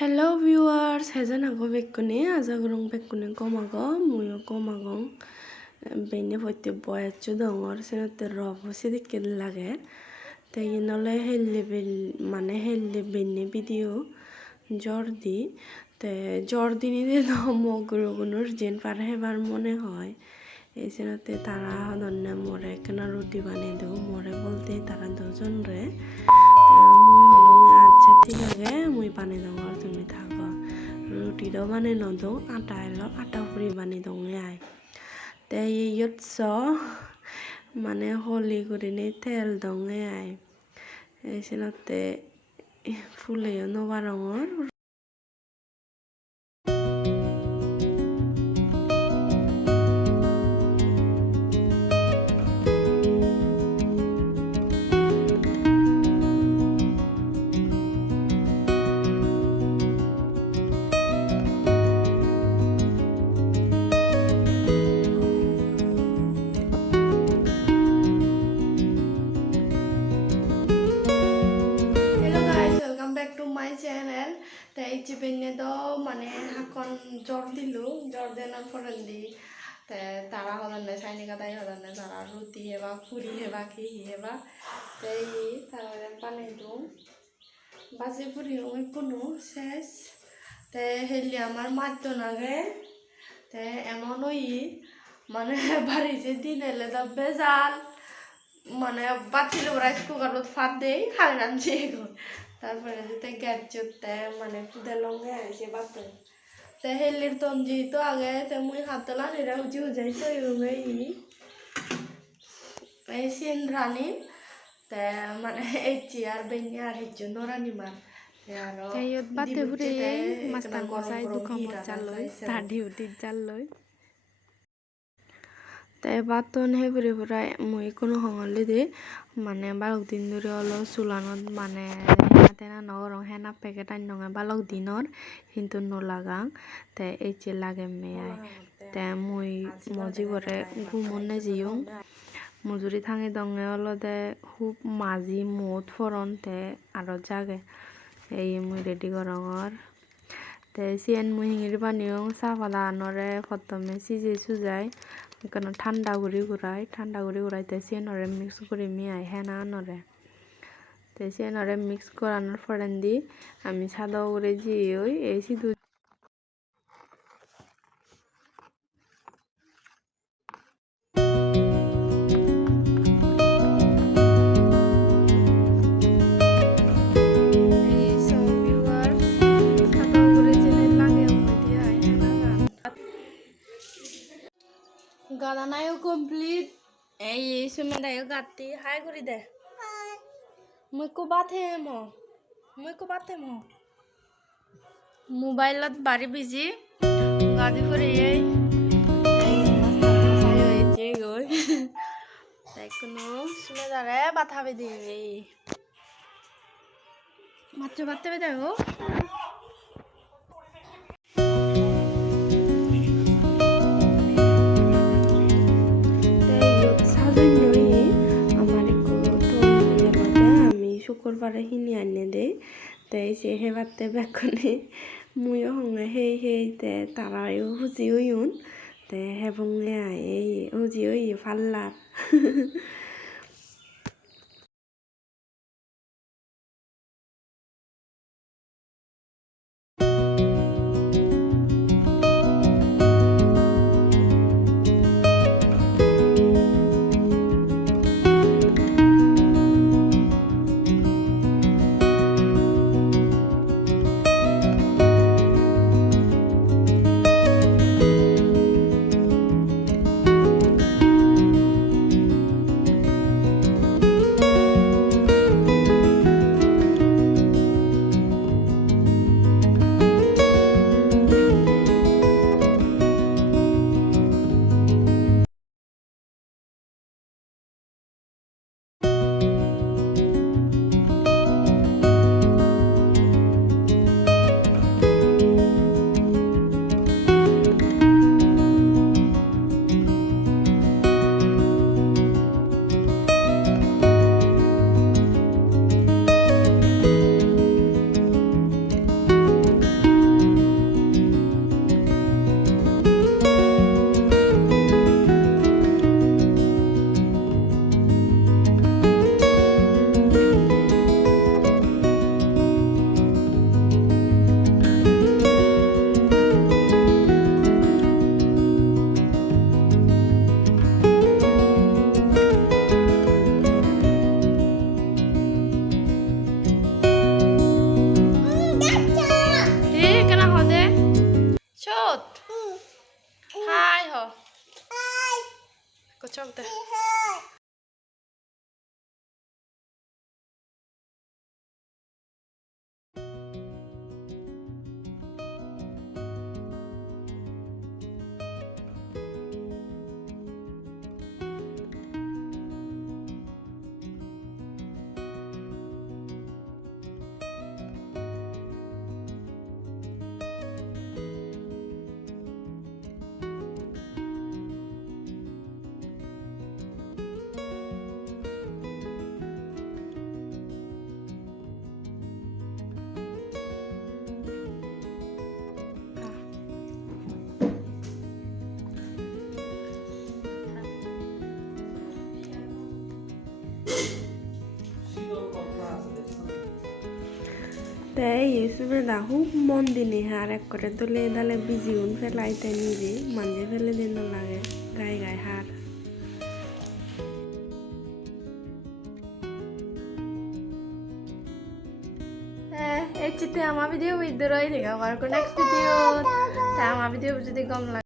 Hello viewers, hejan hago bekkune ajagurung bekkune komago muyo komagong benne potte boyaccho dongor senotte robo sedekke lage te yen ole helle benne video jordi te jordini de no mogurugunur jen par hebar mone হয় এই সেনতে তারা হদন্নে মোরে কেন রুটি বানিয়ে দেবো মোরে বলতে তারা দুজন রে মুই হলো আচ্ছা ঠিক আছে মুই বানিয়ে দেবো আর তুমি থাকো রুটিটাও বানিয়ে নদো আটা এলো আটা ফুরি বানিয়ে দেবো আয় তাই ইয়ৎস মানে হলি করে নেই তেল দঙে আয় এই সেনতে ফুলেও নবা রঙর চ্যানেল তাই চিপেনে তো মানে এখন জ্বর দিলু জ্বর দেনার পরে দি তারা হলেন না সাইনিকা তাই হলেন না তারা রুটি হেবা ফুরি হেবা কি হেবা তাই তারা পানি দু বাজে ফুরি ওই কোনো শেষ তে হেলি আমার মারতো না গে তে এমন ওই মানে বাড়ি যে দিন এলে তো বেজাল মানে বাচ্চিল রাইস কুকার ফাট দেই খাই রাঁধছি তারপরে যেতে গ্যাস চুটতে মানে পুদের লঙ্গে আসে বাতে তে হেলির তঞ্জি তো আগে তে মুই হাতলান এরা উজি উজাইছো এই সিন রানি তে মানে এই চেয়ার বেনি আর হিজো নরানি মার তাইয়ত বাতে হুরে মাস্তান কসাই দুখামত চালই দাঢ়ি উঠি চালই তাই বাতন হে ফুরে ফুরাই মুই কোনো হঙলি দে মানে বালক দিন ধরে হলো চুলানত মানে হেনা তেনা নগরং হেনা পেকেট আন নঙে বালক দিনর কিন্তু নলাগাং তে এই যে লাগে মেয়াই তে মুই মজি করে গুমনে জিয়ং মজুরি থাঙি দঙে হলো দে খুব মাজি মুত ফরন তে আরো জাগে এই মুই রেডি করঙর তে সিয়েন মুই হিঙির বানিয়ং চাপালা আনরে প্রথমে সিজে সুজাই এখানে ঠান্ডা গুড়ি ঘুরাইতে সিয়েনরে মিক্স করে মিয়াই হেনা আনরে তে সিয়েনরে মিক্স করানোর ফরেন দি আমি সাদা করে জিয়ে ওই এই সিধু গাদানায়ও কমপ্লিট এই সময় দায়ও গাতি হাই করে দে মুই কো বাথে মো মোবাইলত বাড়ি বিজি গাদি করে এই গই তাই কোনো শুনে দাঁড়ে বাথাবে দিয়ে এই মাত্র বাড়তে দেখো শুক্রবারে হিনি আনে দে তাই সে হেবাতে বেকনে মুইও হঙে হেই তে তারাও হুজি হইউন তে হেবংয়ে এই হুজি হই ফাল্লার তাই ইউসুফে দা খুব মন দিনে হার এক করে তোলে দালে বিজিউন ফেলাইতে নিজে মাঞ্জে ফেলে দিন লাগে গায়ে গায়ে হার এই চিতে আমার ভিডিও উইথ রই দেখা আমার নেক্সট ভিডিও তা আমার ভিডিও যদি কম লাগে